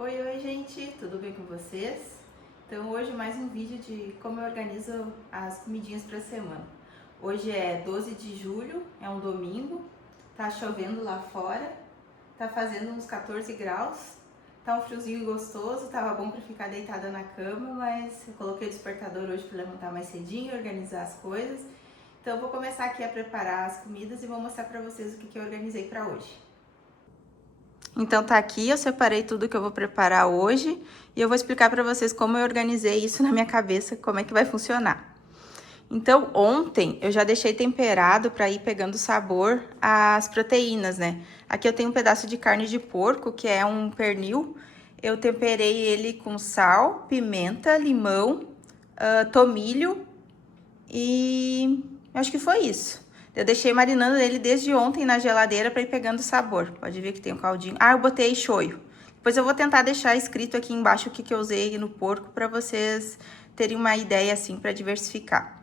Oi, gente, tudo bem com vocês? Então hoje mais um vídeo de como eu organizo as comidinhas para a semana. Hoje é 12 de julho, é um domingo, tá chovendo lá fora, tá fazendo uns 14 graus, tá um friozinho gostoso, tava bom para ficar deitada na cama, mas eu coloquei o despertador hoje para levantar mais cedinho, organizar as coisas. Então eu vou começar aqui a preparar as comidas e vou mostrar para vocês o que eu organizei para hoje. Então tá aqui, eu separei tudo que eu vou preparar hoje e eu vou explicar para vocês como eu organizei isso na minha cabeça, como é que vai funcionar. Então ontem eu já deixei temperado para ir pegando sabor às proteínas, né? Aqui eu tenho um pedaço de carne de porco, que é um pernil. Eu temperei ele com sal, pimenta, limão, tomilho e acho que foi isso. Eu deixei marinando ele desde ontem na geladeira para ir pegando sabor. Pode ver que tem um caldinho. Ah, eu botei shoyu. Depois eu vou tentar deixar escrito aqui embaixo o que eu usei no porco para vocês terem uma ideia assim para diversificar.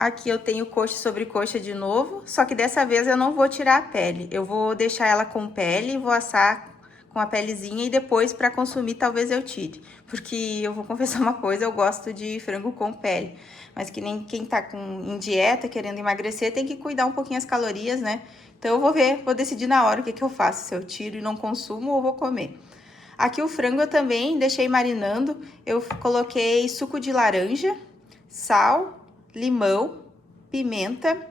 Aqui eu tenho coxa sobre coxa de novo, só que dessa vez eu não vou tirar a pele. Eu vou deixar ela com pele, vou assar com a pelezinha e depois para consumir talvez eu tire. Porque eu vou confessar uma coisa, eu gosto de frango com pele. Mas que nem quem tá em dieta, querendo emagrecer, tem que cuidar um pouquinho as calorias, né? Então eu vou ver, vou decidir na hora o que eu faço, se eu tiro e não consumo ou vou comer. Aqui o frango eu também deixei marinando, eu coloquei suco de laranja, sal, limão, pimenta,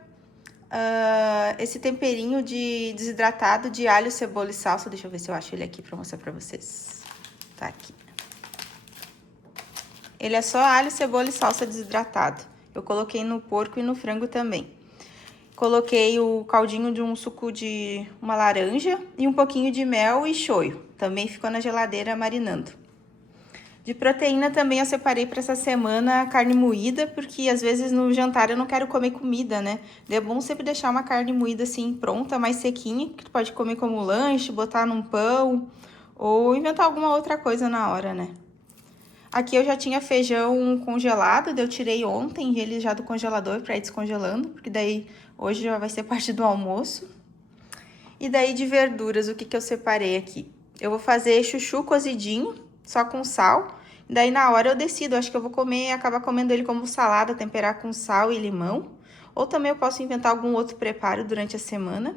esse temperinho de desidratado de alho, cebola e salsa. Deixa eu ver se eu acho ele aqui pra mostrar pra vocês. Tá aqui. Ele é só alho, cebola e salsa desidratado. Eu coloquei no porco e no frango também. Coloquei o caldinho de um suco de uma laranja e um pouquinho de mel e shoyu. Também ficou na geladeira marinando. De proteína também eu separei para essa semana carne moída, porque às vezes no jantar eu não quero comer comida, né? É bom sempre deixar uma carne moída assim pronta, mais sequinha, que tu pode comer como lanche, botar num pão ou inventar alguma outra coisa na hora, né? Aqui eu já tinha feijão congelado, eu tirei ontem ele já do congelador para ir descongelando, porque daí hoje já vai ser parte do almoço. E daí de verduras, o que eu separei aqui? Eu vou fazer chuchu cozidinho, só com sal. Daí na hora eu decido, acho que eu vou comer, acabar comendo ele como salada, temperar com sal e limão. Ou também eu posso inventar algum outro preparo durante a semana.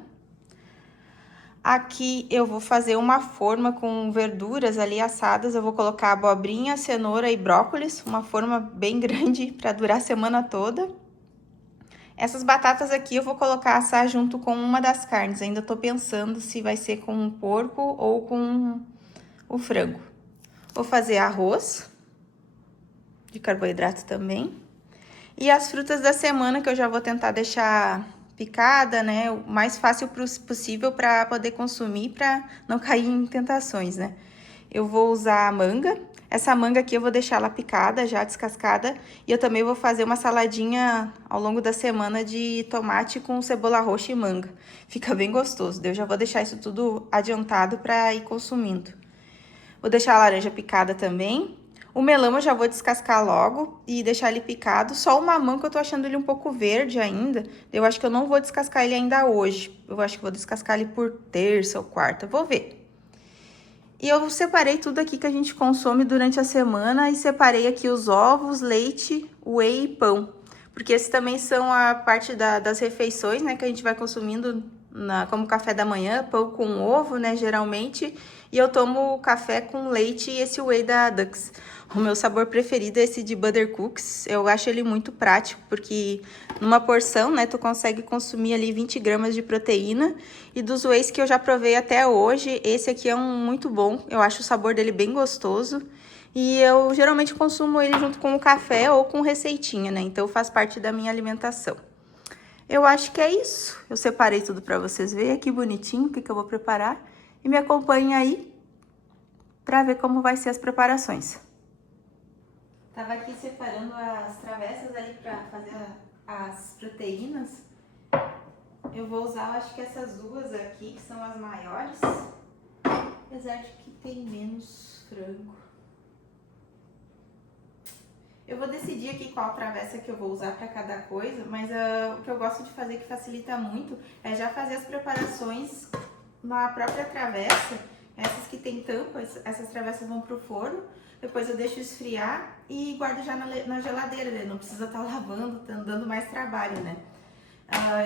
Aqui eu vou fazer uma forma com verduras ali assadas, eu vou colocar abobrinha, cenoura e brócolis, uma forma bem grande para durar a semana toda. Essas batatas aqui eu vou colocar assar junto com uma das carnes, ainda tô pensando se vai ser com o porco ou com o frango. Vou fazer arroz, de carboidrato também. E as frutas da semana que eu já vou tentar deixar picada, né, o mais fácil possível para poder consumir, para não cair em tentações, né? Eu vou usar a manga. Essa manga aqui eu vou deixar ela picada, já descascada. E eu também vou fazer uma saladinha ao longo da semana de tomate com cebola roxa e manga. Fica bem gostoso. Eu já vou deixar isso tudo adiantado para ir consumindo. Vou deixar a laranja picada também. O melão eu já vou descascar logo e deixar ele picado. Só o mamão que eu tô achando ele um pouco verde ainda. Eu acho que eu não vou descascar ele ainda hoje. Eu acho que vou descascar ele por terça ou quarta. Vou ver. E eu separei tudo aqui que a gente consome durante a semana e separei aqui os ovos, leite, whey e pão. Porque esses também são a parte das refeições, né, que a gente vai consumindo como café da manhã, pão com ovo, né, geralmente. E eu tomo café com leite e esse whey da Dux. O meu sabor preferido é esse de Butter Cookies. Eu acho ele muito prático, porque numa porção, né, tu consegue consumir ali 20 gramas de proteína. E dos wheys que eu já provei até hoje, esse aqui é um muito bom. Eu acho o sabor dele bem gostoso. E eu geralmente consumo ele junto com o café ou com receitinha, né? Então faz parte da minha alimentação. Eu acho que é isso. Eu separei tudo para vocês verem aqui bonitinho o que eu vou preparar. E me acompanhem aí para ver como vai ser as preparações. Tava aqui separando as travessas ali para fazer as proteínas. Eu vou usar, acho que essas duas aqui, que são as maiores. Apesar de que tem menos frango. Eu vou decidir aqui qual travessa que eu vou usar para cada coisa, mas o que eu gosto de fazer que facilita muito é já fazer as preparações na própria travessa, Essas que tem tampa, essas travessas vão pro forno. Depois eu deixo esfriar e guardo já na geladeira, né? Não precisa estar lavando, tá dando mais trabalho, né?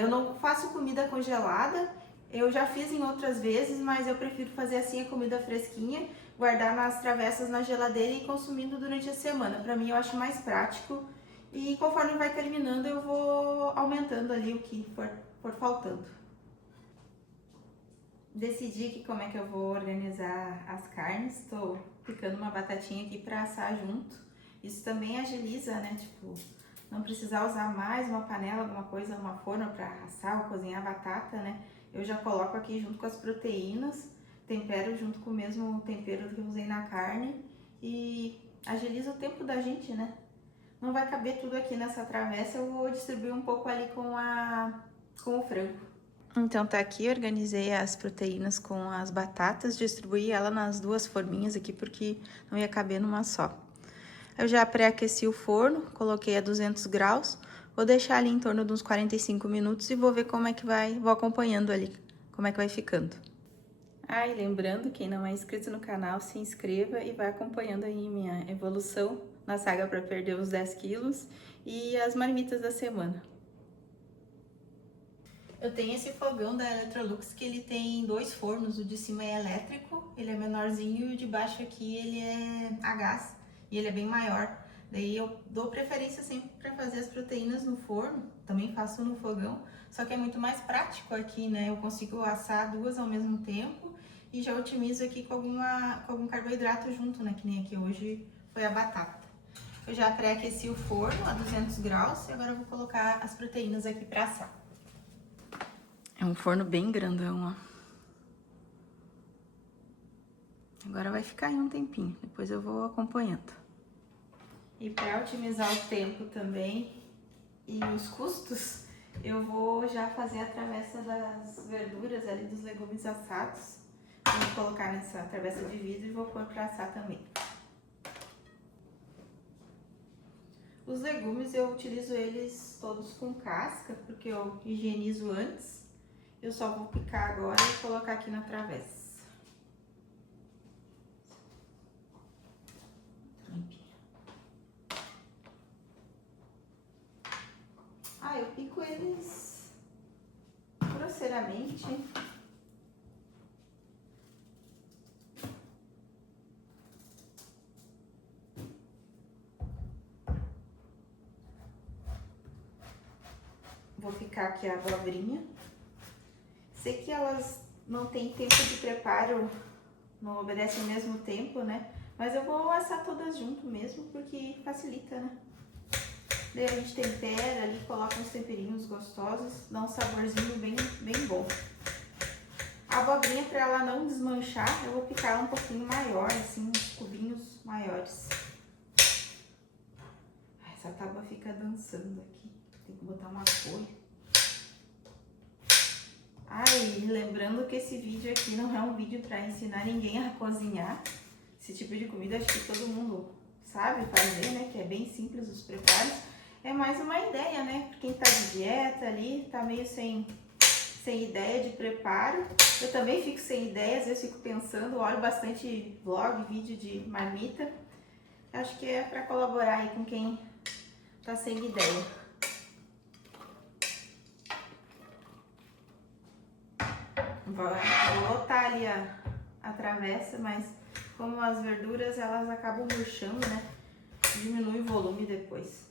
Eu não faço comida congelada, eu já fiz em outras vezes, mas eu prefiro fazer assim a comida fresquinha, guardar nas travessas na geladeira e ir consumindo durante a semana. Pra mim eu acho mais prático e conforme vai terminando eu vou aumentando ali o que for faltando. Decidi que como é que eu vou organizar as carnes, tô picando uma batatinha aqui pra assar junto. Isso também agiliza, né, tipo, não precisar usar mais uma panela, alguma coisa, uma forma pra assar ou cozinhar a batata, né. Eu já coloco aqui junto com as proteínas, tempero junto com o mesmo tempero que eu usei na carne e agiliza o tempo da gente, né. Não vai caber tudo aqui nessa travessa, eu vou distribuir um pouco ali com o frango. Então tá aqui, organizei as proteínas com as batatas, distribuí ela nas duas forminhas aqui porque não ia caber numa só. Eu já pré-aqueci o forno, coloquei a 200 graus, vou deixar ali em torno de uns 45 minutos e vou ver como é que vai, vou acompanhando ali, como é que vai ficando. Ah, e lembrando, quem não é inscrito no canal, se inscreva e vai acompanhando aí minha evolução na saga para perder os 10 quilos e as marmitas da semana. Eu tenho esse fogão da Electrolux que ele tem 2 fornos, o de cima é elétrico, ele é menorzinho e o de baixo aqui ele é a gás e ele é bem maior. Daí eu dou preferência sempre para fazer as proteínas no forno, também faço no fogão, só que é muito mais prático aqui, né? Eu consigo assar duas ao mesmo tempo e já otimizo aqui com algum carboidrato junto, né? Que nem aqui hoje foi a batata. Eu já pré-aqueci o forno a 200 graus e agora eu vou colocar as proteínas aqui para assar. É um forno bem grandão, ó. Agora vai ficar aí um tempinho, depois eu vou acompanhando. E para otimizar o tempo também e os custos, eu vou já fazer a travessa das verduras ali, dos legumes assados. Vou colocar nessa travessa de vidro e vou pôr para assar também. Os legumes eu utilizo eles todos com casca, porque eu higienizo antes. Eu só vou picar agora e colocar aqui na travessa. Eu pico eles grosseiramente. Vou picar aqui a abobrinha. Sei que elas não têm tempo de preparo, não obedecem ao mesmo tempo, né? Mas eu vou assar todas junto mesmo, porque facilita, né? Daí a gente tempera ali, coloca uns temperinhos gostosos, dá um saborzinho bem bom. A abobrinha, para ela não desmanchar, eu vou picar ela um pouquinho maior, assim, uns cubinhos maiores. Essa tábua fica dançando aqui, tem que botar uma folha. E lembrando que esse vídeo aqui não é um vídeo para ensinar ninguém a cozinhar. Esse tipo de comida acho que todo mundo sabe fazer, né? Que é bem simples os preparos. É mais uma ideia, né? Pra quem tá de dieta ali, tá meio sem ideia de preparo. Eu também fico sem ideia, às vezes fico pensando, olho bastante vlog, vídeo de marmita. Acho que é pra colaborar aí com quem tá sem ideia. Vou lotar ali a travessa, mas como as verduras elas acabam murchando, né? Diminui o volume depois.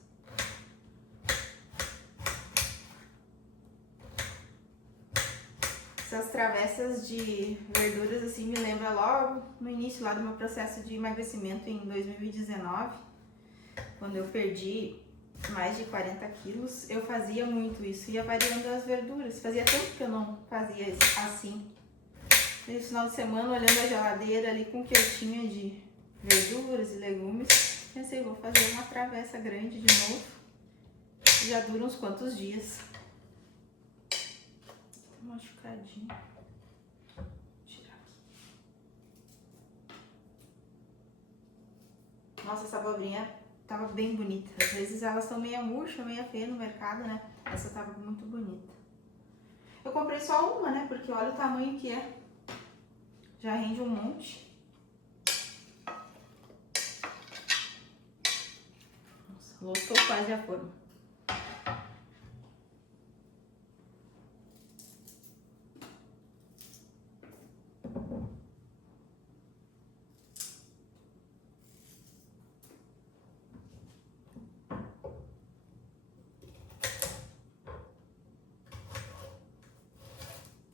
Essas travessas de verduras assim me lembra logo no início lá do meu processo de emagrecimento em 2019, quando eu perdi mais de 40 quilos, eu fazia muito isso, ia variando as verduras. Fazia tempo que eu não fazia assim. Nesse final de semana, olhando a geladeira ali com o que eu tinha de verduras e legumes, pensei, vou fazer uma travessa grande de novo. Já dura uns quantos dias. Tá machucadinho. Vou tirar aqui. Nossa, essa abobrinha tava bem bonita. Às vezes elas são meio murcha, meio feia no mercado, né? Essa tava muito bonita. Eu comprei só uma, né? Porque olha o tamanho que é. já rende um monte. Nossa, lotou quase a forma.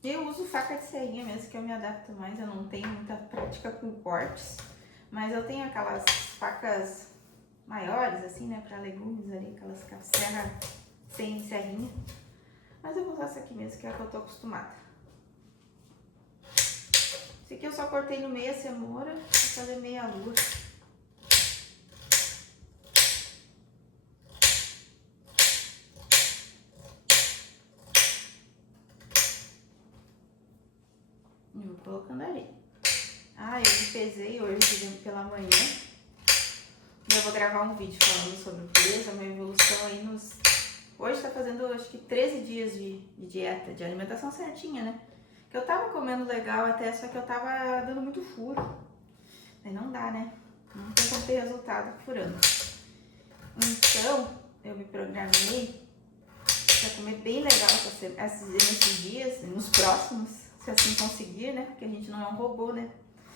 Eu uso faca de serrinha mesmo, que eu me adapto mais, eu não tenho muita prática com cortes, mas eu tenho aquelas facas maiores, assim, né, para legumes ali, aquelas serra sem serrinha, mas eu vou usar essa aqui mesmo, que é a que eu tô acostumada. Esse aqui eu só cortei no meio a cenoura, vou fazer meia lua. E vou colocando ali. Ah, eu me pesei hoje pela manhã. E eu vou gravar um vídeo falando sobre o peso, a minha evolução aí nos... Hoje tá fazendo, acho que 13 dias de dieta, de alimentação certinha, né? Que eu tava comendo legal até, só que eu tava dando muito furo. Aí não dá, né? Não tem como ter resultado furando. Então, eu me programei pra comer bem legal nesses dias, nos próximos, se assim conseguir, né? Porque a gente não é um robô, né?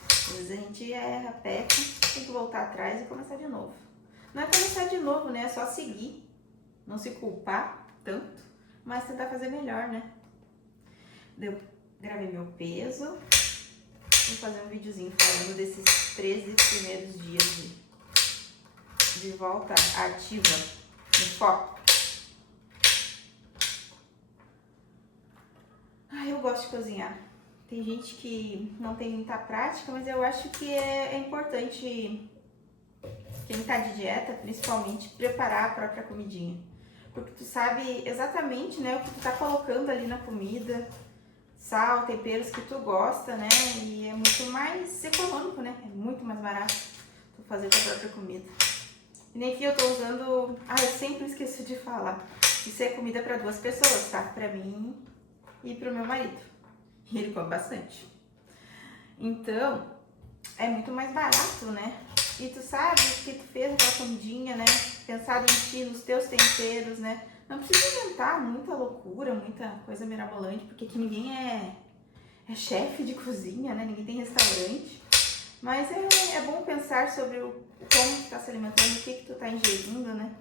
Às vezes a gente erra, peca, tem que voltar atrás e começar de novo. Não é começar de novo, né? É só seguir, não se culpar tanto, mas tentar fazer melhor, né? Eu gravei meu peso, vou fazer um videozinho falando desses 13 primeiros dias de volta ativa, no foco. Ah, eu gosto de cozinhar. Tem gente que não tem muita prática, mas eu acho que é importante quem tá de dieta, principalmente, preparar a própria comidinha. Porque tu sabe exatamente, né, o que tu tá colocando ali na comida, sal, temperos que tu gosta, né, e é muito mais econômico, né, é muito mais barato tu fazer tua própria comida. E nem que eu tô usando, eu sempre esqueço de falar, isso é comida para 2 pessoas, tá, pra mim e pro meu marido, e ele come bastante. Então, é muito mais barato, né? E tu sabe que tu fez aquela comidinha, né? Pensado em ti, nos teus temperos, né? Não precisa inventar muita loucura, muita coisa mirabolante, porque aqui ninguém é chefe de cozinha, né? Ninguém tem restaurante. Mas é bom pensar sobre como tu tá se alimentando, o que tu tá ingerindo, né?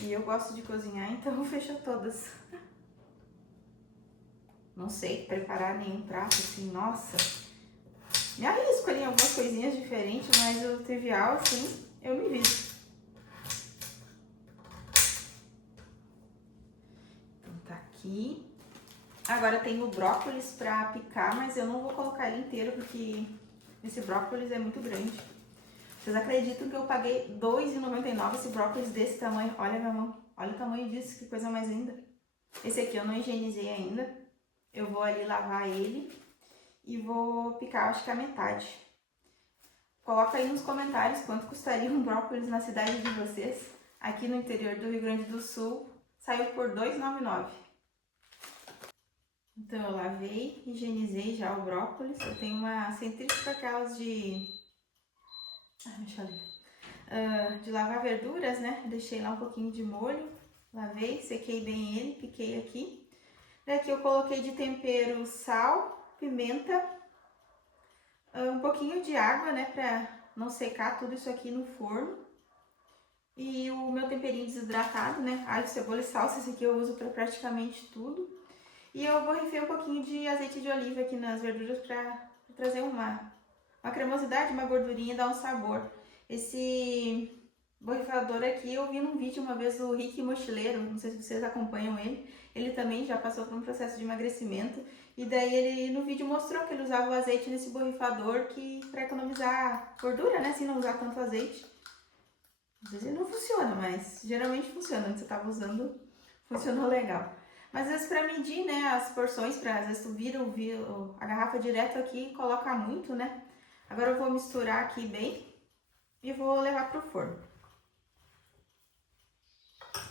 E eu gosto de cozinhar, então fecha todas. Não sei preparar nenhum prato assim, nossa. Me arrisco ali em algumas coisinhas diferentes, mas o trivial, assim, eu me visto. Então tá aqui. Agora tem o brócolis pra picar, mas eu não vou colocar ele inteiro porque esse brócolis é muito grande. Vocês acreditam que eu paguei R$ 2,99 esse brócolis desse tamanho? Olha minha mão, olha o tamanho disso, que coisa mais linda. Esse aqui eu não higienizei ainda. Eu vou ali lavar ele e vou picar, acho que a metade. Coloca aí nos comentários quanto custaria um brócolis na cidade de vocês. Aqui no interior do Rio Grande do Sul, saiu por R$ 2,99. Então eu lavei, higienizei já o brócolis. Eu tenho uma centrífuga aquelas de... deixa eu ver. De lavar verduras, né? Deixei lá um pouquinho de molho. Lavei, sequei bem ele, piquei aqui. Daqui eu coloquei de tempero sal, pimenta, um pouquinho de água, né, pra não secar tudo isso aqui no forno. E o meu temperinho desidratado, né, alho, cebola e salsa, esse aqui eu uso pra praticamente tudo. E eu borrifei um pouquinho de azeite de oliva aqui nas verduras pra trazer uma cremosidade, uma gordurinha e dar um sabor. Esse borrifador aqui eu vi num vídeo uma vez do Rick Mochileiro, não sei se vocês acompanham ele. Ele também já passou por um processo de emagrecimento. E daí ele no vídeo mostrou que ele usava o azeite nesse borrifador para economizar gordura, né? Assim, não usar tanto azeite. Às vezes ele não funciona, mas geralmente funciona. Quando você estava usando, funcionou legal. Mas às vezes para medir, né, as porções, às vezes tu vira a garrafa direto aqui e coloca muito, né? Agora eu vou misturar aqui bem e vou levar pro forno.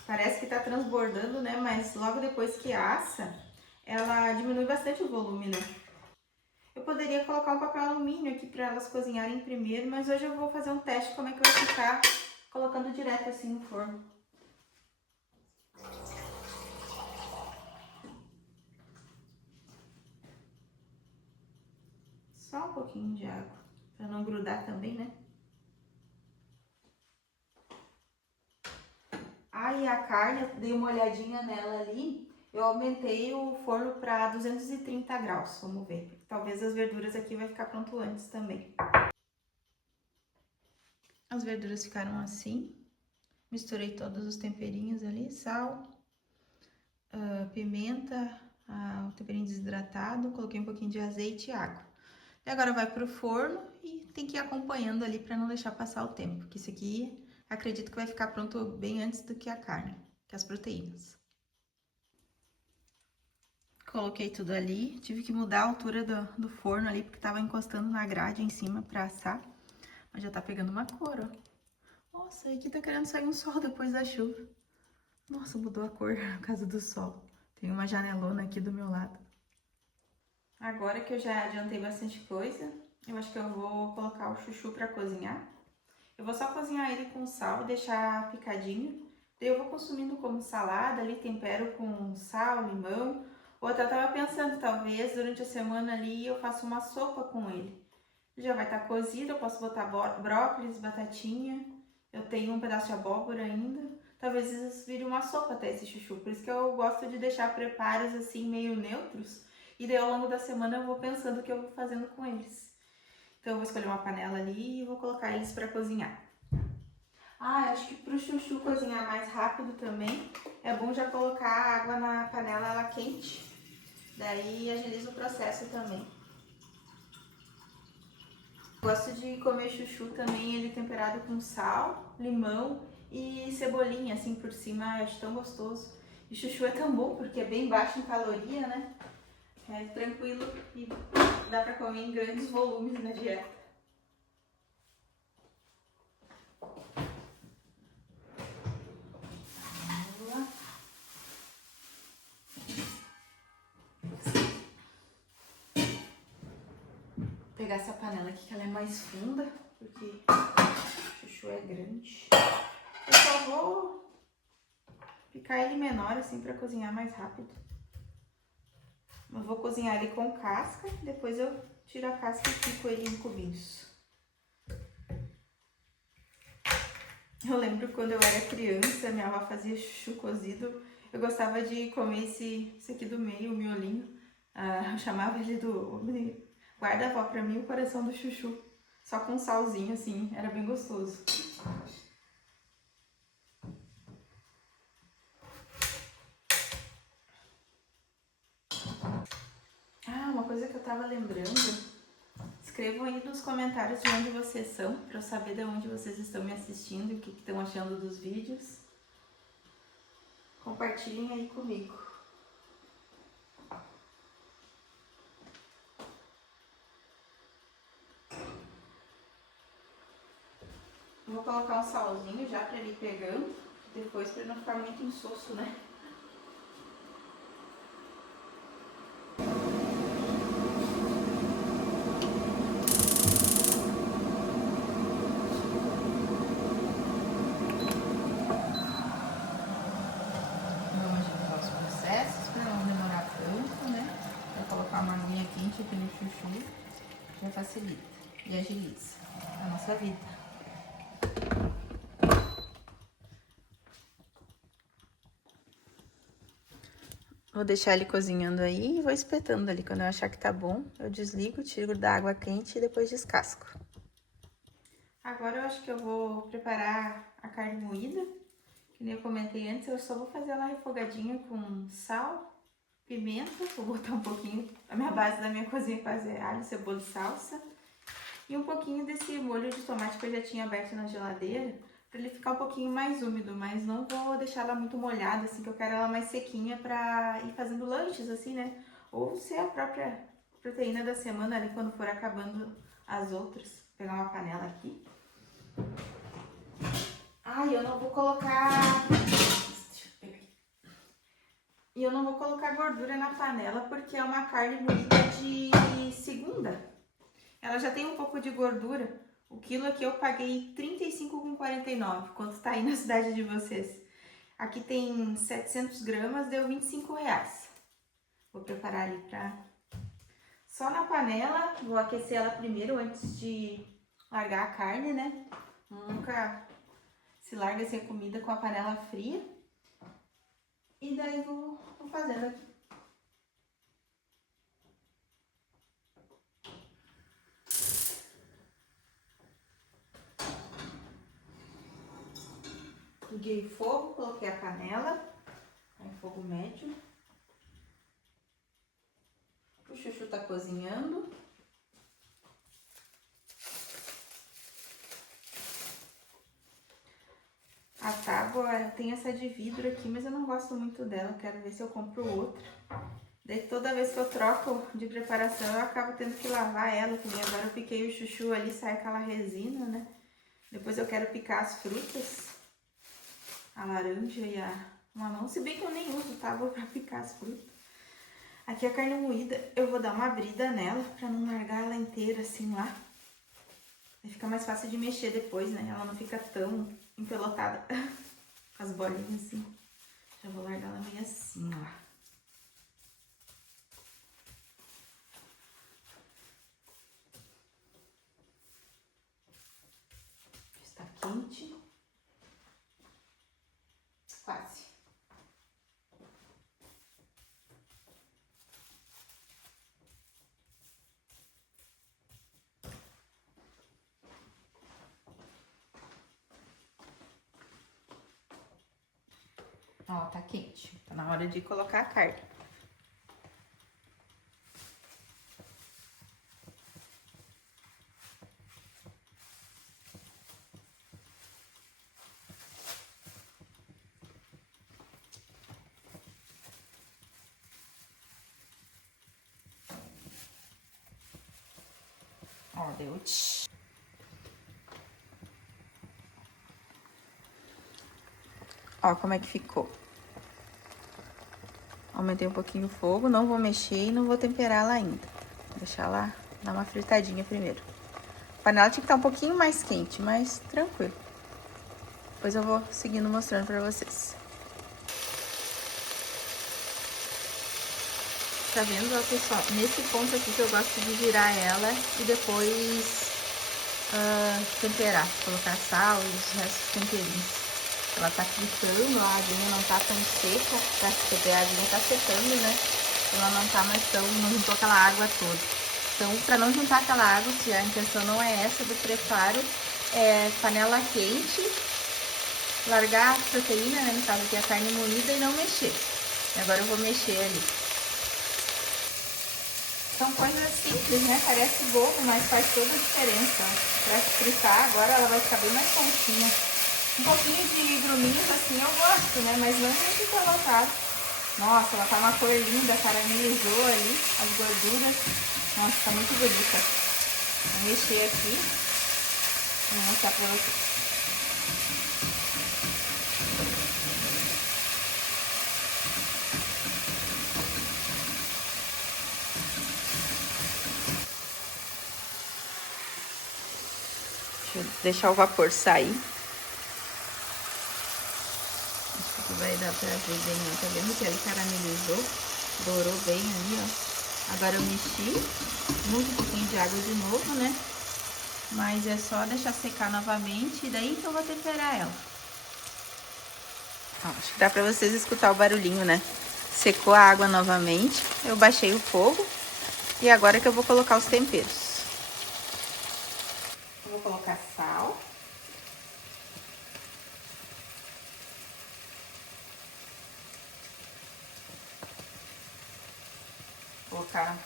Parece que tá transbordando, né? Mas logo depois que assa, ela diminui bastante o volume, né? Eu poderia colocar um papel alumínio aqui para elas cozinharem primeiro, mas hoje eu vou fazer um teste como é que vai ficar colocando direto assim no forno. Só um pouquinho de água, para não grudar também, né? Aí a carne, eu dei uma olhadinha nela ali, eu aumentei o forno para 230 graus, vamos ver. Talvez as verduras aqui vai ficar pronto antes também. As verduras ficaram assim, misturei todos os temperinhos ali, sal, pimenta, o temperinho desidratado, coloquei um pouquinho de azeite e água. E agora vai pro forno e tem que ir acompanhando ali para não deixar passar o tempo, que isso aqui acredito que vai ficar pronto bem antes do que a carne, que as proteínas. Coloquei tudo ali, tive que mudar a altura do forno ali, porque tava encostando na grade em cima pra assar. Mas já tá pegando uma cor, ó. Nossa, aqui tá querendo sair um sol depois da chuva. Nossa, mudou a cor por causa do sol. Tem uma janelona aqui do meu lado. Agora que eu já adiantei bastante coisa, eu acho que eu vou colocar o chuchu pra cozinhar. Eu vou só cozinhar ele com sal e deixar picadinho. Daí eu vou consumindo como salada ali, tempero com sal, limão. Ou até eu tava pensando, talvez durante a semana ali eu faço uma sopa com ele. Já vai estar cozido, eu posso botar brócolis, batatinha. Eu tenho um pedaço de abóbora ainda. Talvez isso vire uma sopa até esse chuchu. Por isso que eu gosto de deixar preparos assim meio neutros. E daí ao longo da semana eu vou pensando o que eu vou fazendo com eles. Então eu vou escolher uma panela ali e vou colocar eles para cozinhar. Ah, acho que pro chuchu cozinhar mais rápido também, é bom já colocar a água na panela ela quente. Daí agiliza o processo também. Gosto de comer chuchu também, ele temperado com sal, limão e cebolinha assim por cima, eu acho tão gostoso. E chuchu é tão bom porque é bem baixo em caloria, né? É tranquilo e dá pra comer em grandes volumes na dieta. Pegar essa panela aqui que ela é mais funda, porque o chuchu é grande. Eu só vou picar ele menor assim para cozinhar mais rápido. Eu vou cozinhar ele com casca, depois eu tiro a casca e pico ele em cubinhos. Eu lembro quando eu era criança, minha avó fazia chuchu cozido. Eu gostava de comer esse aqui do meio, o miolinho. Eu chamava ele do guarda-vó, pra mim, o coração do chuchu. Só com salzinho, assim, era bem gostoso. Uma coisa que eu tava lembrando, escrevam aí nos comentários de onde vocês são, pra eu saber de onde vocês estão me assistindo e o que estão achando dos vídeos. Compartilhem aí comigo. Vou colocar um salzinho já pra ele ir pegando, depois pra não ficar muito insosso, né? Vamos agilizar os processos pra não demorar tanto, né? Vou colocar uma aguinha quente aqui no chuchu, já facilita e agiliza a nossa vida. Vou deixar ele cozinhando aí e vou espetando ali. Quando eu achar que tá bom, eu desligo, tiro da água quente e depois descasco. Agora eu acho que eu vou preparar a carne moída. Que nem eu comentei antes, eu só vou fazer ela refogadinha com sal, pimenta. Vou botar um pouquinho, a minha base da minha cozinha quase é alho, cebola e salsa. E um pouquinho desse molho de tomate que eu já tinha aberto na geladeira, para ele ficar um pouquinho mais úmido, mas não vou deixar ela muito molhada, assim, que eu quero ela mais sequinha para ir fazendo lanches, assim, né? Ou ser a própria proteína da semana ali, quando for acabando as outras. Vou pegar uma panela aqui. Eu não vou colocar... Deixa eu pegar aqui. E eu não vou colocar gordura na panela porque é uma carne moída de segunda. Ela já tem um pouco de gordura. O quilo aqui eu paguei R$ 35,49. Quanto tá aí na cidade de vocês? Aqui tem 700 gramas, deu R$ 25. Vou preparar ali pra... Só na panela, vou aquecer ela primeiro antes de largar a carne, né? Nunca se larga sem comida com a panela fria. E daí vou fazendo aqui. Liguei o fogo, coloquei a panela em fogo médio. O chuchu tá cozinhando. A tábua tem essa de vidro aqui, mas eu não gosto muito dela. Quero ver se eu compro outra. Daí toda vez que eu troco de preparação, eu acabo tendo que lavar ela. Que nem agora eu piquei o chuchu ali, sai aquela resina, né? Depois eu quero picar as frutas. A laranja e a mamão. Se bem que eu nem uso tábua pra picar as frutas. Aqui a carne moída, eu vou dar uma abrida nela pra não largar ela inteira assim lá. Aí fica mais fácil de mexer depois, né? Ela não fica tão empelotada. As bolinhas assim. Já vou largar ela meio assim, ó. Está quente. Quase. Ó, tá quente. Tá na hora de colocar a carne. Ó, deu. Ó, como é que ficou. Aumentei um pouquinho o fogo, não vou mexer e não vou temperar ela ainda. Vou deixar ela dar uma fritadinha primeiro. A panela tinha que estar um pouquinho mais quente, mas tranquilo. Depois eu vou seguindo mostrando pra vocês. Tá vendo, ó, pessoal? Nesse ponto aqui que eu gosto de virar ela e depois temperar. Colocar sal e os restos temperinhos. Ela tá fritando, a aguinha não tá tão seca, a aguinha tá secando, né? Ela não tá mais tão, não juntou aquela água toda. Então, pra não juntar aquela água, se a intenção não é essa do preparo, é panela quente, largar a proteína, né? No caso aqui a carne moída e não mexer. E agora eu vou mexer ali. São coisas simples, né? Parece bobo, mas faz toda a diferença. Pra fritar agora ela vai ficar bem mais quentinha. Um pouquinho de gruminhos assim eu gosto, né? Mas não muito colocado. Nossa, ela tá uma cor linda, caramelizou ali as gorduras. Nossa, tá muito bonita. Vou mexer aqui. Vou mostrar pra vocês. Deixa eu deixar o vapor sair. Vai dar pra ver bem, ó. Tá vendo que ele caramelizou? Dourou bem ali, ó. Agora eu mexi, muito pouquinho de água de novo, né? Mas é só deixar secar novamente e daí que eu vou temperar ela. Ó, acho que dá pra vocês escutar o barulhinho, né? Secou a água novamente, eu baixei o fogo e agora que eu vou colocar os temperos. Eu vou colocar sal.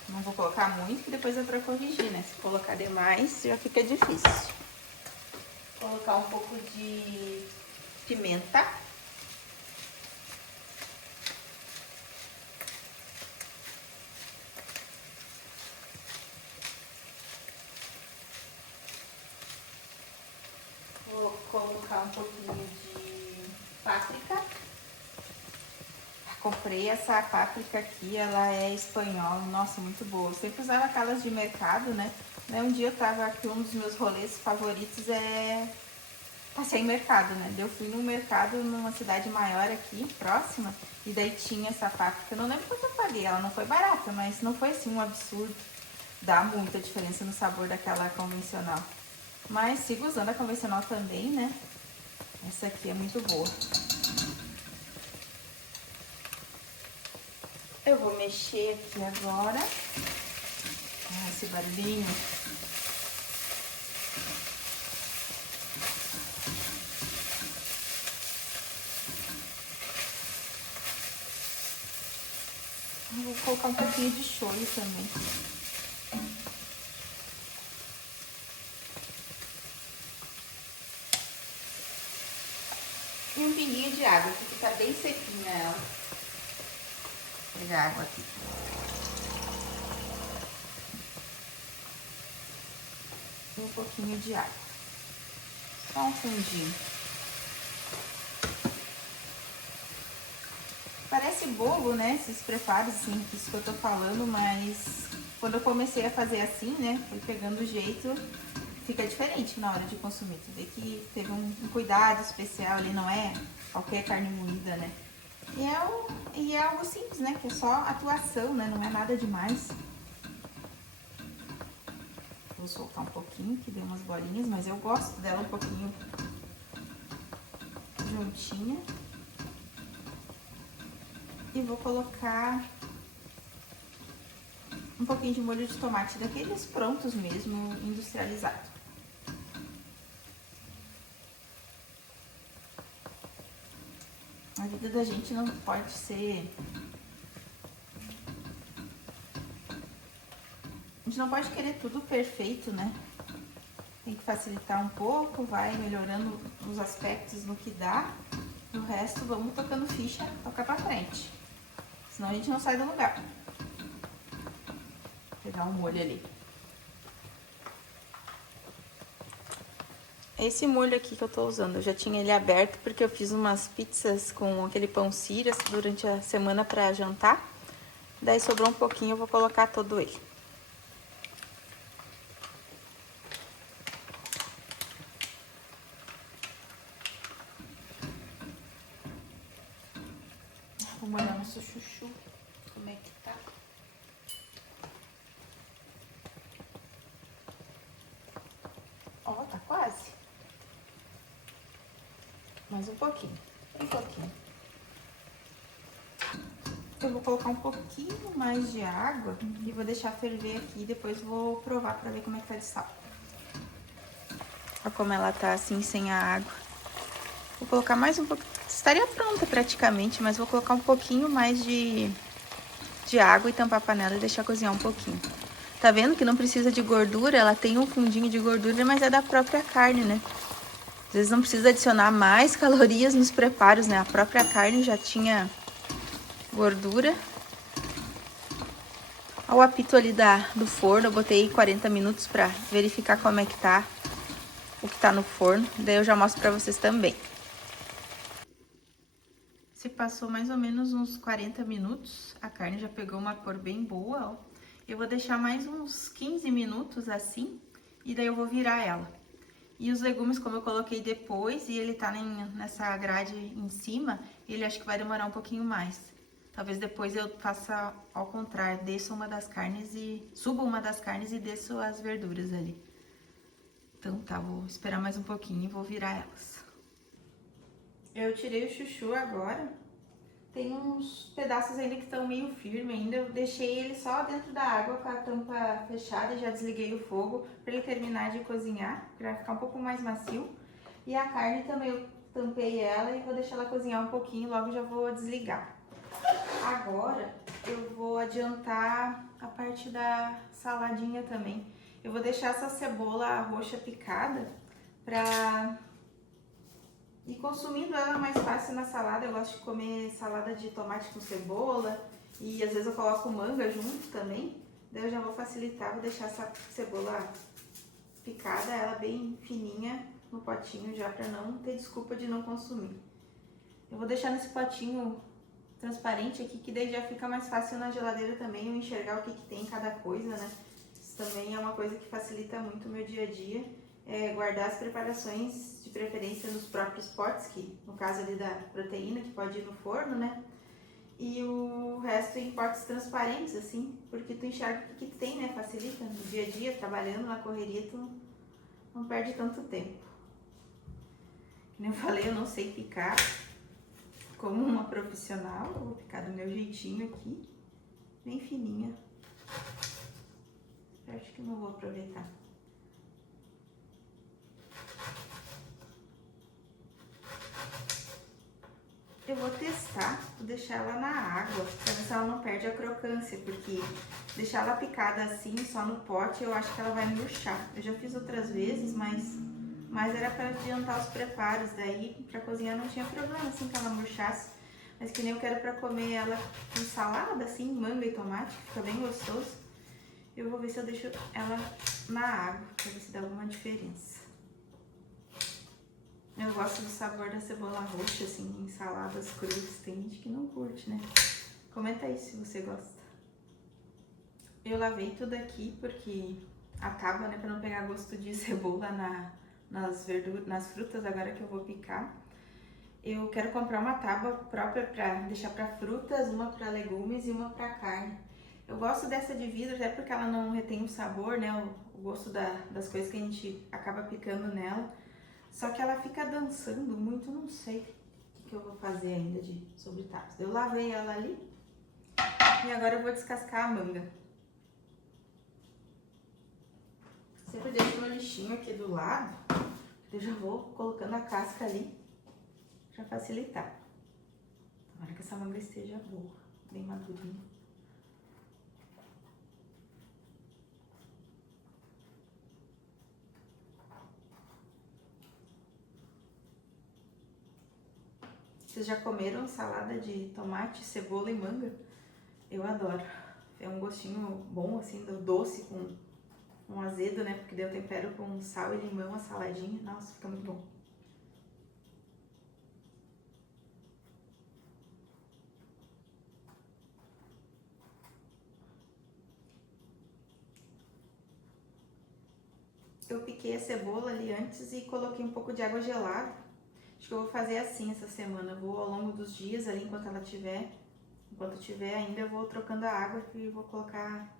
Não vou colocar muito, depois é pra corrigir, né? Se colocar demais, já fica difícil. Vou colocar um pouco de pimenta. Vou colocar um pouquinho de páprica. Comprei essa páprica aqui, ela é espanhola, nossa, muito boa. Eu sempre usava aquelas de mercado, né? Um dia eu tava aqui, um dos meus rolês favoritos é passear em mercado, né? Eu fui num mercado numa cidade maior aqui, próxima, e daí tinha essa páprica. Eu não lembro quanto eu paguei, ela não foi barata, mas não foi assim um absurdo. Dá muita diferença no sabor daquela convencional. Mas sigo usando a convencional também, né? Essa aqui é muito boa. Eu vou mexer aqui agora. Ah, esse barulhinho. Eu vou colocar um pouquinho de shoyu também. E um pinguinho de água, porque tá bem sequinha ela. Vou pegar água aqui. E um pouquinho de água. Só um fundinho. Parece bobo, né, esses preparos simples que eu tô falando, mas quando eu comecei a fazer assim, né, foi pegando o jeito, fica diferente na hora de consumir. Tu vê que teve um cuidado especial ali, não é qualquer carne moída, né. E é algo simples, né, que é só atuação, né, não é nada demais. Vou soltar um pouquinho, que deu umas bolinhas, mas eu gosto dela um pouquinho juntinha. E vou colocar um pouquinho de molho de tomate, daqueles prontos mesmo, industrializado. A vida da gente não pode ser... A gente não pode querer tudo perfeito, né? Tem que facilitar um pouco, vai melhorando os aspectos no que dá. O resto, vamos tocando ficha, tocar pra frente. Senão a gente não sai do lugar. Vou pegar um molho ali. Esse molho aqui que eu tô usando, eu já tinha ele aberto porque eu fiz umas pizzas com aquele pão sírias durante a semana pra jantar. Daí sobrou um pouquinho, eu vou colocar todo ele. Vou molhar nosso chuchu. Como é que tá? Ó, tá quase. Mais um pouquinho. Um pouquinho. Eu vou colocar um pouquinho mais de água e vou deixar ferver aqui e depois vou provar pra ver como é que tá de sal. Olha como ela tá assim, sem a água. Vou colocar mais um pouquinho. Estaria pronta praticamente, mas vou colocar um pouquinho mais de água e tampar a panela e deixar cozinhar um pouquinho. Tá vendo que não precisa de gordura? Ela tem um fundinho de gordura, mas é da própria carne, né? Às vezes não precisa adicionar mais calorias nos preparos, né? A própria carne já tinha gordura. Olha o apito ali do forno, eu botei 40 minutos pra verificar como é que tá o que tá no forno. Daí eu já mostro pra vocês também. Se passou mais ou menos uns 40 minutos, a carne já pegou uma cor bem boa, ó. Eu vou deixar mais uns 15 minutos assim, e daí eu vou virar ela. E os legumes, como eu coloquei depois, e ele tá nessa grade em cima, ele acho que vai demorar um pouquinho mais. Talvez depois eu faça ao contrário, desço uma das carnes e... Subo uma das carnes e desço as verduras ali. Então tá, vou esperar mais um pouquinho e vou virar elas. Eu tirei o chuchu agora. Tem uns pedaços ainda que estão meio firmes ainda. Eu deixei ele só dentro da água com a tampa fechada e já desliguei o fogo para ele terminar de cozinhar, para ficar um pouco mais macio. E a carne também eu tampei ela e vou deixar ela cozinhar um pouquinho, logo já vou desligar. Agora eu vou adiantar a parte da saladinha também. Eu vou deixar essa cebola roxa picada para ir consumindo ela mais fácil na salada. Eu gosto de comer salada de tomate com cebola e às vezes eu coloco manga junto também. Daí eu já vou facilitar, vou deixar essa cebola picada, ela bem fininha no potinho já para não ter desculpa de não consumir. Eu vou deixar nesse potinho transparente aqui, que daí já fica mais fácil na geladeira também eu enxergar o que tem em cada coisa, né? Isso também é uma coisa que facilita muito o meu dia a dia, guardar as preparações, de preferência nos próprios potes, que no caso ali da proteína, que pode ir no forno, né? E o resto em potes transparentes, assim, porque tu enxerga o que tem, né? Facilita no dia a dia, trabalhando na correria, tu não perde tanto tempo. Como eu falei, eu não sei picar como uma profissional, eu vou picar do meu jeitinho aqui, bem fininha. Eu acho que não vou aproveitar. Eu vou testar, vou deixar ela na água, pra ver se ela não perde a crocância, porque deixar ela picada assim, só no pote, eu acho que ela vai murchar. Eu já fiz outras vezes, mas era para adiantar os preparos, daí pra cozinhar não tinha problema assim que ela murchasse. Mas que nem eu quero pra comer ela com salada, assim, manga e tomate, que fica bem gostoso. Eu vou ver se eu deixo ela na água, pra ver se dá alguma diferença. Eu gosto do sabor da cebola roxa, assim, em saladas cruas. Tem gente que não curte, né? Comenta aí se você gosta. Eu lavei tudo aqui porque a tábua, né, pra não pegar gosto de cebola nas verduras, nas frutas agora que eu vou picar. Eu quero comprar uma tábua própria pra deixar pra frutas, uma pra legumes e uma pra carne. Eu gosto dessa de vidro até porque ela não retém o sabor, né, o gosto das coisas que a gente acaba picando nela. Só que ela fica dançando muito, não sei o que eu vou fazer ainda sobre tábuas. Eu lavei ela ali e agora eu vou descascar a manga. Sempre deixo meu lixinho aqui do lado, eu já vou colocando a casca ali pra facilitar. Tomara que essa manga esteja boa, bem madurinha. Vocês já comeram salada de tomate, cebola e manga? Eu adoro. É um gostinho bom, assim, do doce com um azedo, né? Porque daí eu tempero com sal e limão a saladinha. Nossa, fica muito bom. Eu piquei a cebola ali antes e coloquei um pouco de água gelada. Acho que eu vou fazer assim essa semana. Eu vou ao longo dos dias ali, enquanto tiver ainda, eu vou trocando a água e vou colocar...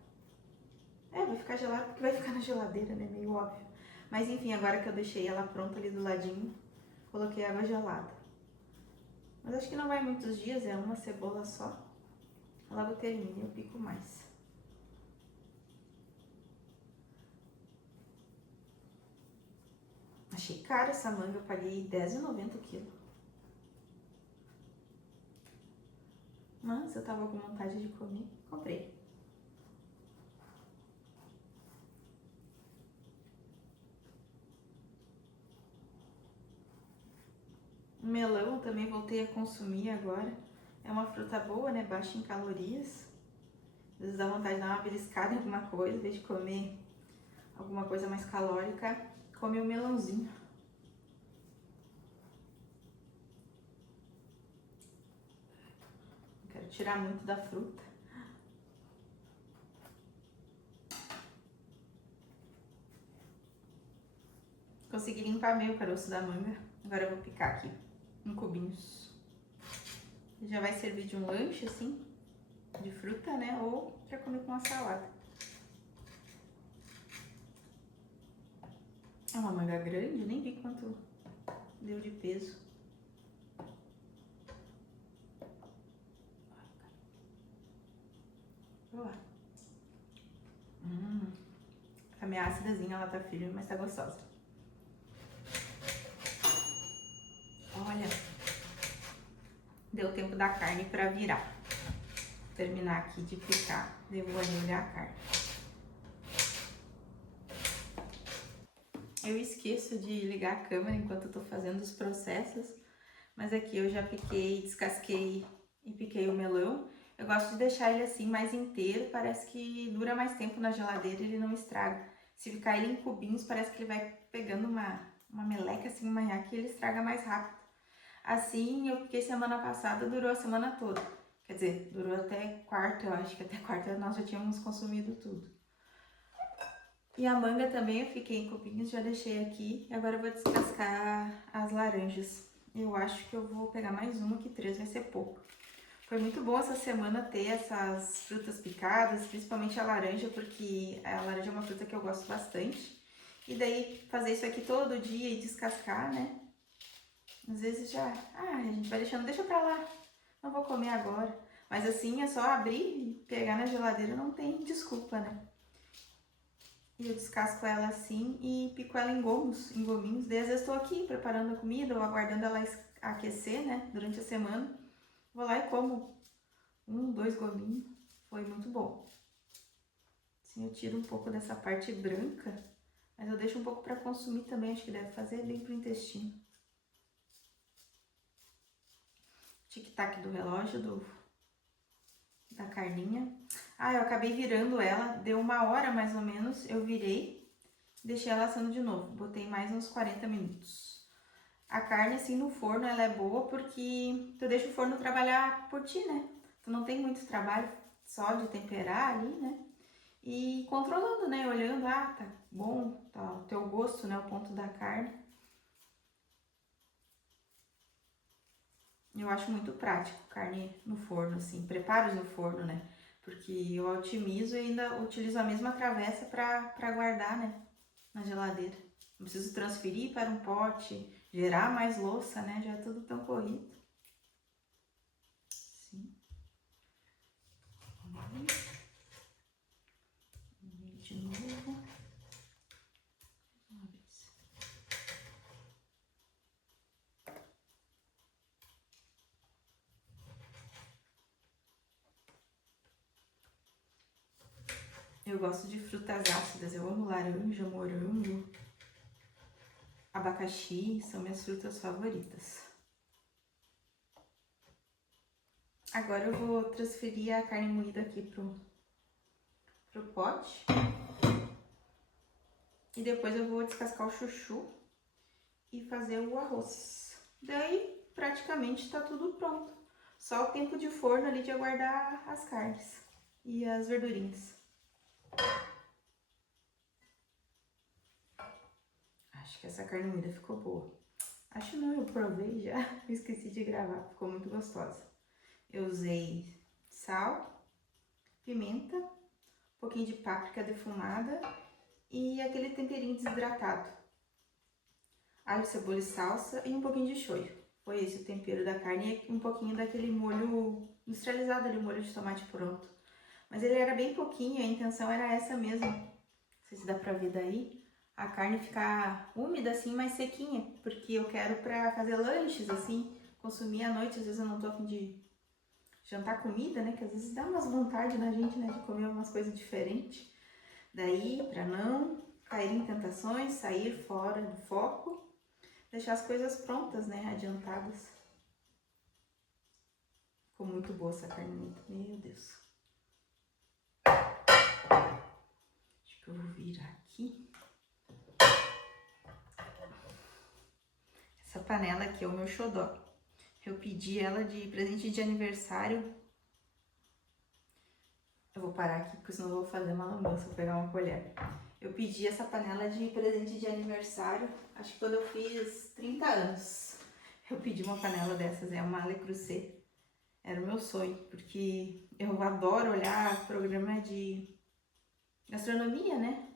vai ficar gelado porque vai ficar na geladeira, né? Meio óbvio. Mas enfim, agora que eu deixei ela pronta ali do ladinho, coloquei água gelada. Mas acho que não vai muitos dias, é uma cebola só. Logo termina, eu pico mais. Achei caro essa manga, eu paguei R$10,90 o quilo. Mas eu tava com vontade de comer, comprei. O melão também voltei a consumir agora. É uma fruta boa, né? Baixa em calorias. Às vezes dá vontade de dar uma beliscada em alguma coisa, em vez de comer alguma coisa mais calórica, come o melãozinho. Não quero tirar muito da fruta. Consegui limpar bem o caroço da manga. Agora eu vou picar aqui em cubinhos. Já vai servir de um lanche, assim, de fruta, né? Ou pra comer com uma salada. É uma manga grande, nem vi quanto deu de peso. Olha lá. Tá meio ácidazinha, ela tá firme, mas tá gostosa. Olha, deu tempo da carne pra virar. Vou terminar aqui de picar, eu vou ali olhar a carne. Eu esqueço de ligar a câmera enquanto eu tô fazendo os processos, mas aqui eu já piquei, descasquei e piquei o melão. Eu gosto de deixar ele assim mais inteiro, parece que dura mais tempo na geladeira e ele não estraga. Se ficar ele em cubinhos, parece que ele vai pegando uma meleca assim, uma que ele estraga mais rápido. Assim, eu piquei semana passada, durou a semana toda. Quer dizer, durou até quarta, eu acho que até quarta nós já tínhamos consumido tudo. E a manga também eu fiquei em cubinhos, já deixei aqui. E agora eu vou descascar as laranjas. Eu acho que eu vou pegar mais uma, que 3 vai ser pouco. Foi muito bom essa semana ter essas frutas picadas, principalmente a laranja, porque a laranja é uma fruta que eu gosto bastante. E daí fazer isso aqui todo dia e descascar, né? Às vezes já, a gente vai deixando, deixa pra lá, não vou comer agora. Mas assim, é só abrir e pegar na geladeira, não tem desculpa, né? E eu descasco ela assim e pico ela em gomos, em gominhos. Daí às vezes estou aqui preparando a comida ou aguardando ela aquecer, né? Durante a semana. Vou lá e como 1, 2 gominhos. Foi muito bom. Assim eu tiro um pouco dessa parte branca, mas eu deixo um pouco para consumir também. Acho que deve fazer bem pro intestino. Tic-tac do relógio da carninha. Ah, eu acabei virando ela, deu 1 hora mais ou menos, eu virei, deixei ela assando de novo, botei mais uns 40 minutos. A carne assim no forno, ela é boa porque tu deixa o forno trabalhar por ti, né? Tu não tem muito trabalho só de temperar ali, né? E controlando, né? Olhando, tá bom, tá o teu gosto, né? O ponto da carne. Eu acho muito prático carne no forno, assim, preparos no forno, né? Porque eu otimizo e ainda utilizo a mesma travessa para guardar, né? Na geladeira. Não preciso transferir para um pote, gerar mais louça, né? Já é tudo tão corrido. Sim. De novo. Uma vez. Eu gosto de frutas ácidas, eu amo laranja, morango, abacaxi, são minhas frutas favoritas. Agora eu vou transferir a carne moída aqui pro pote. E depois eu vou descascar o chuchu e fazer o arroz. Daí praticamente tá tudo pronto. Só o tempo de forno ali de aguardar as carnes e as verdurinhas. Acho que essa carne moída ficou boa. Acho não, eu provei já, esqueci de gravar, ficou muito gostosa. Eu usei sal, pimenta, um pouquinho de páprica defumada e aquele temperinho desidratado. Alho, cebola e salsa e um pouquinho de shoyu. Foi esse o tempero da carne e um pouquinho daquele molho industrializado ali, molho de tomate pronto. Mas ele era bem pouquinho, a intenção era essa mesmo. Não sei se dá pra ver daí. A carne ficar úmida assim, mais sequinha, porque eu quero pra fazer lanches assim, consumir à noite. Às vezes eu não tô a fim de jantar comida, né? Que às vezes dá umas vontade na gente, né? De comer umas coisas diferentes. Daí, pra não cair em tentações, sair fora do foco, deixar as coisas prontas, né? Adiantadas. Ficou muito boa essa carne moída. Meu Deus. Acho que eu vou virar aqui. Essa panela aqui é o meu xodó. Eu pedi ela de presente de aniversário. Eu vou parar aqui, porque senão eu vou fazer uma lambança, vou pegar uma colher. Eu pedi essa panela de presente de aniversário, acho que quando eu fiz 30 anos. Eu pedi uma panela dessas, é uma Le Creuset. Era o meu sonho, porque eu adoro olhar programa de gastronomia, né?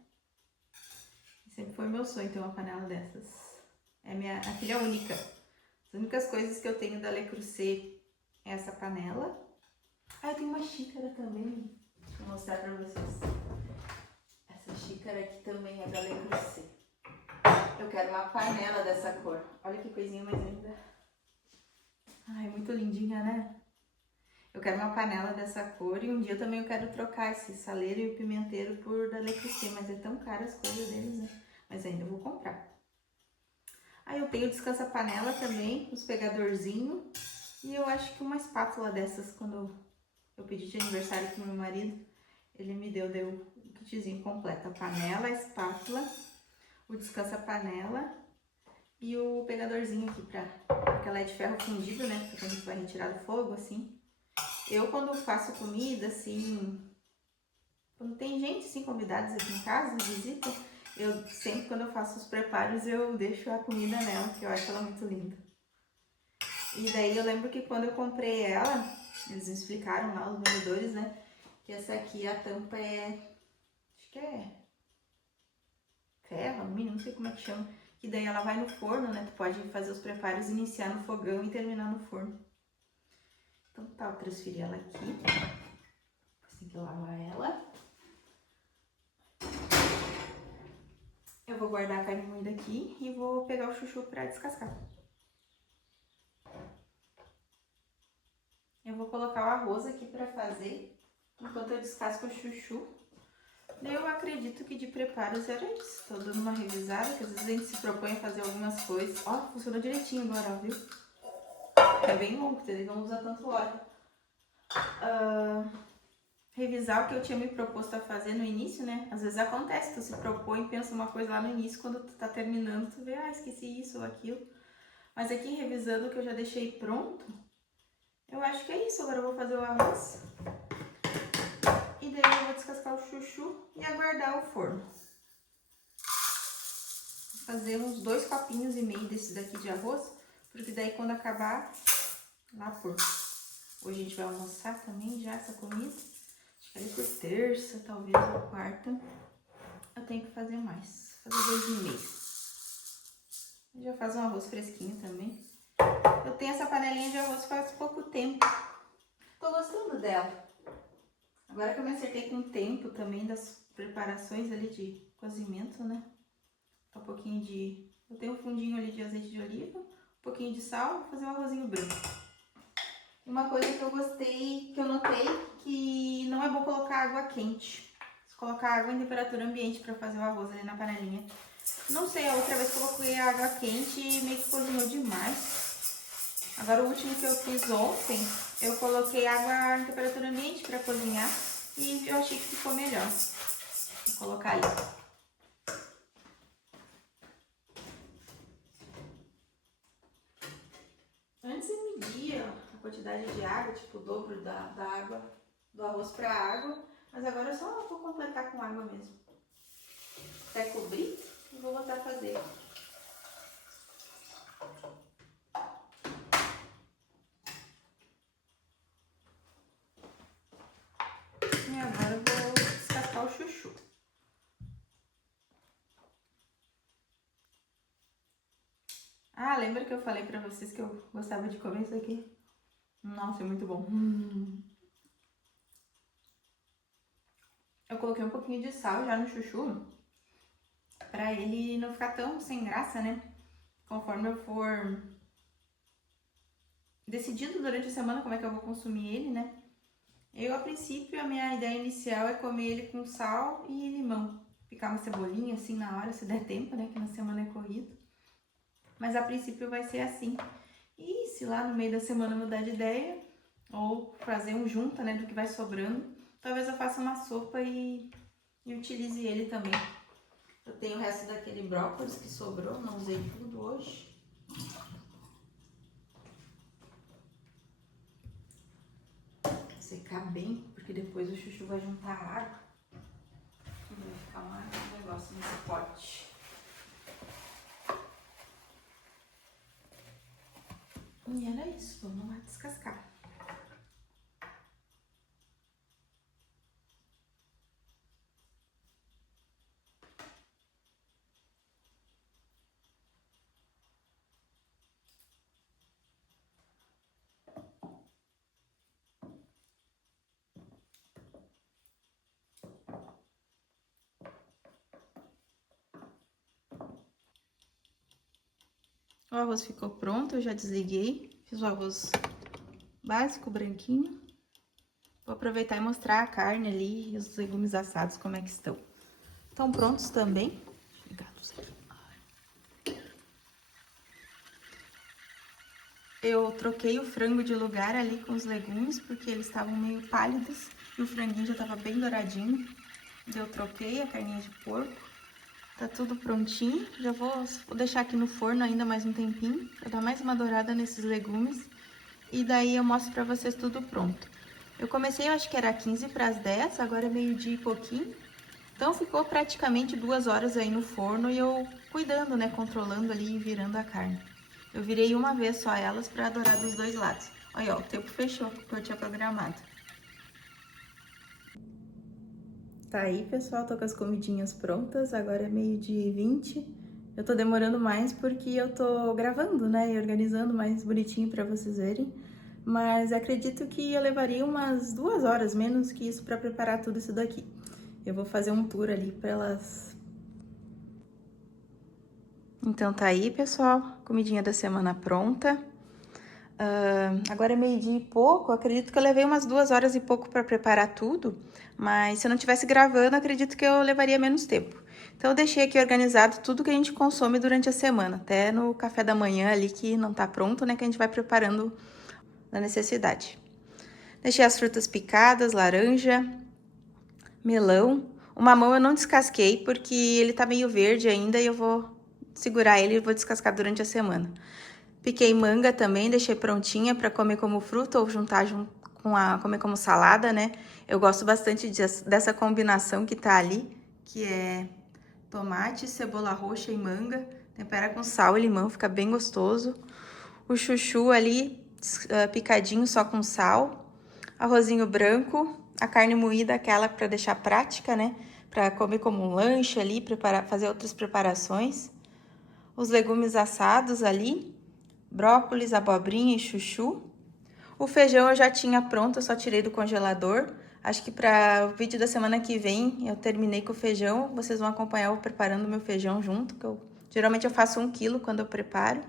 Sempre foi meu sonho ter uma panela dessas. É a filha única. As únicas coisas que eu tenho da Le Creuset é essa panela. Ah, eu tenho uma xícara também. Deixa eu mostrar pra vocês. Essa xícara aqui também é da Le Creuset. Eu quero uma panela dessa cor. Olha que coisinha mais linda. Ai, muito lindinha, né? Eu quero uma panela dessa cor e um dia também eu quero trocar esse saleiro e o pimenteiro por da Le Creuset, mas é tão caro as coisas deles, né? Mas ainda vou comprar. Aí eu tenho descansa-panela também, os pegadorzinhos. E eu acho que uma espátula dessas, quando eu pedi de aniversário pro meu marido, ele me deu o kitzinho completo. A panela, a espátula, o descansa-panela e o pegadorzinho aqui porque ela é de ferro fundido, né? Pra quando tu vai retirar do fogo, assim. Eu, quando faço comida, assim, quando tem gente, assim, convidados aqui em casa, visita, eu sempre, quando eu faço os preparos, eu deixo a comida nela, que eu acho ela muito linda. E daí eu lembro que quando eu comprei ela, eles me explicaram lá, os vendedores, né, que essa aqui, a tampa acho que é ferro, alumínio, não sei como é que chama, que daí ela vai no forno, né, tu pode fazer os preparos, iniciar no fogão e terminar no forno. Então tá, eu transferi ela aqui, assim que eu lavar ela. Eu vou guardar a carne moída aqui e vou pegar o chuchu pra descascar. Eu vou colocar o arroz aqui pra fazer, enquanto eu descasco o chuchu. Eu acredito que de preparos era isso. Tô dando uma revisada, que às vezes a gente se propõe a fazer algumas coisas. Ó, funcionou direitinho agora, viu? É bem bom, porque eles não usam tanto óleo. Revisar o que eu tinha me proposto a fazer no início, né? Às vezes acontece, tu se propõe e pensa uma coisa lá no início, quando tu tá terminando, tu vê, esqueci isso ou aquilo. Mas aqui, revisando o que eu já deixei pronto, eu acho que é isso. Agora eu vou fazer o arroz. E daí eu vou descascar o chuchu e aguardar o forno. Vou fazer uns 2,5 copinhos desse daqui de arroz, porque daí quando acabar, lá por... Hoje a gente vai almoçar também já essa comida. Acho que ali por terça, talvez, ou quarta. Eu tenho que fazer mais. Fazer 2,5. Já faz um arroz fresquinho também. Eu tenho essa panelinha de arroz faz pouco tempo. Tô gostando dela. Agora que eu me acertei com o tempo também das preparações ali de cozimento, né? Tá um pouquinho de... Eu tenho um fundinho ali de azeite de oliva, um pouquinho de sal, vou fazer um arrozinho branco. Uma coisa que eu gostei, que eu notei, que não é bom colocar água quente. Se colocar água em temperatura ambiente para fazer o arroz ali na panelinha. Não sei, a outra vez que eu coloquei água quente e meio que cozinhou demais. Agora o último que eu fiz ontem, eu coloquei água em temperatura ambiente para cozinhar e eu achei que ficou melhor. Vou colocar isso. Antes eu media a quantidade de água, tipo o dobro da água do arroz para água, mas agora eu só vou completar com água mesmo. Até cobrir e vou voltar a fazer. E agora eu vou descascar o chuchu. Lembra que eu falei pra vocês que eu gostava de comer isso aqui? Nossa, é muito bom. Eu coloquei um pouquinho de sal já no chuchu, pra ele não ficar tão sem graça, né? Conforme eu for decidindo durante a semana como é que eu vou consumir ele, né? Eu, a princípio, a minha ideia inicial é comer ele com sal e limão. Picar uma cebolinha assim na hora, se der tempo, né? Que na semana é corrido. Mas a princípio vai ser assim. E se lá no meio da semana mudar de ideia, ou fazer um junta, né, do que vai sobrando, talvez eu faça uma sopa e utilize ele também. Eu tenho o resto daquele brócolis que sobrou, não usei tudo hoje. Secar bem, porque depois o chuchu vai juntar água. E vai ficar um negócio nesse pote. E era isso, vamos lá descascar. O arroz ficou pronto, eu já desliguei. Fiz o arroz básico, branquinho. Vou aproveitar e mostrar a carne ali e os legumes assados, como é que estão. Estão prontos também. Eu troquei o frango de lugar ali com os legumes, porque eles estavam meio pálidos. E o franguinho já estava bem douradinho. Eu troquei a carninha de porco. Tá tudo prontinho. Já vou deixar aqui no forno ainda mais um tempinho, pra dar mais uma dourada nesses legumes. E daí eu mostro pra vocês tudo pronto. Eu comecei, eu acho que era 15 para as 10, agora é meio-dia e pouquinho. Então ficou praticamente 2 horas aí no forno e eu cuidando, né, controlando ali e virando a carne. Eu virei uma vez só elas para dourar dos dois lados. Olha, ó, o tempo fechou que eu tinha programado. Tá aí, pessoal, tô com as comidinhas prontas, agora é 12h20. Eu tô demorando mais porque eu tô gravando, né, e organizando mais bonitinho pra vocês verem. Mas acredito que eu levaria umas 2 horas, menos que isso, pra preparar tudo isso daqui. Eu vou fazer um tour ali pra elas... Então tá aí, pessoal, comidinha da semana pronta. Agora é meio-dia e pouco, acredito que eu levei umas 2 horas e pouco para preparar tudo, mas se eu não estivesse gravando, acredito que eu levaria menos tempo. Então eu deixei aqui organizado tudo que a gente consome durante a semana, até no café da manhã ali que não tá pronto, né, que a gente vai preparando na necessidade. Deixei as frutas picadas, laranja, melão. O mamão eu não descasquei porque ele tá meio verde ainda e eu vou segurar ele e vou descascar durante a semana. Piquei manga também, deixei prontinha para comer como fruta ou juntar com comer como salada, né? Eu gosto bastante dessa combinação que tá ali, que é tomate, cebola roxa e manga. Tempera com sal e limão, fica bem gostoso. O chuchu ali, picadinho só com sal. Arrozinho branco, a carne moída, aquela para deixar prática, né? Para comer como um lanche ali, fazer outras preparações. Os legumes assados ali. Brócolis, abobrinha e chuchu. O feijão eu já tinha pronto, eu só tirei do congelador. Acho que para o vídeo da semana que vem eu terminei com o feijão. Vocês vão acompanhar eu preparando meu feijão junto, que geralmente eu faço 1 quilo quando eu preparo.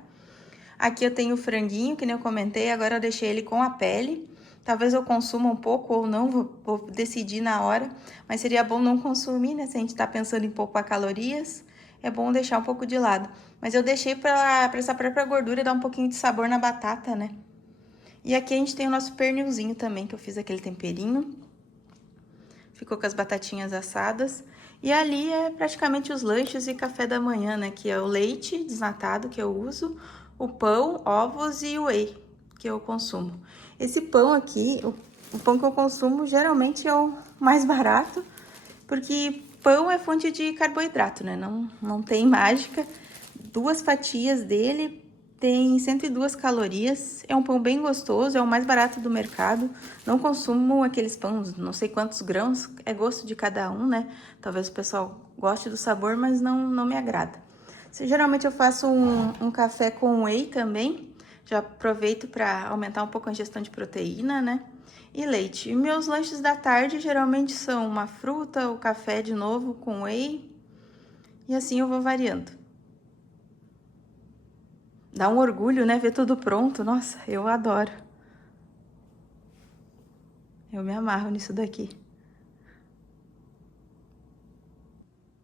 Aqui eu tenho o franguinho, que nem eu comentei, agora eu deixei ele com a pele. Talvez eu consuma um pouco ou não, vou decidir na hora. Mas seria bom não consumir, né? Se a gente tá pensando em poupar calorias, é bom deixar um pouco de lado. Mas eu deixei para essa própria gordura dar um pouquinho de sabor na batata, né? E aqui a gente tem o nosso pernilzinho também, que eu fiz aquele temperinho. Ficou com as batatinhas assadas. E ali é praticamente os lanches e café da manhã, né? Que é o leite desnatado que eu uso, o pão, ovos e o whey que eu consumo. Esse pão aqui, o pão que eu consumo geralmente é o mais barato, porque pão é fonte de carboidrato, né? Não tem mágica. 2 fatias dele tem 102 calorias. É um pão bem gostoso, é o mais barato do mercado. Não consumo aqueles pães, não sei quantos grãos, é gosto de cada um, né? Talvez o pessoal goste do sabor, mas não me agrada. Geralmente eu faço um café com whey também. Já aproveito para aumentar um pouco a ingestão de proteína, né? E leite. E meus lanches da tarde geralmente são uma fruta ou café de novo com whey. E assim eu vou variando. Dá um orgulho, né? Ver tudo pronto. Nossa, eu adoro. Eu me amarro nisso daqui.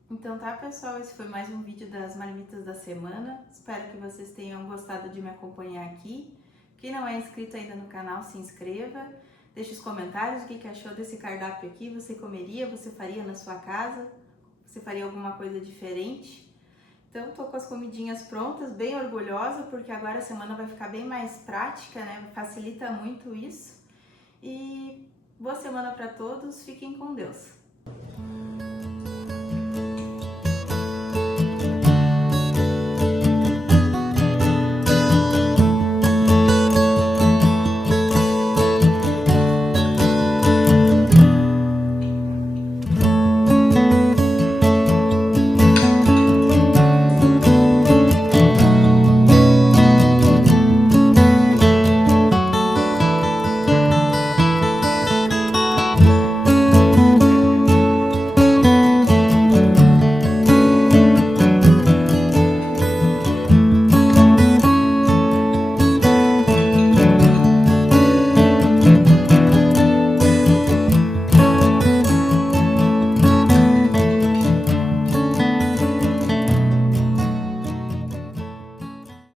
Então tá, pessoal, esse foi mais um vídeo das marmitas da semana. Espero que vocês tenham gostado de me acompanhar aqui. Quem não é inscrito ainda no canal, se inscreva. Deixe os comentários o que achou desse cardápio aqui. Você comeria? Você faria na sua casa? Você faria alguma coisa diferente? Então, tô com as comidinhas prontas, bem orgulhosa, porque agora a semana vai ficar bem mais prática, né? Facilita muito isso. E boa semana para todos. Fiquem com Deus.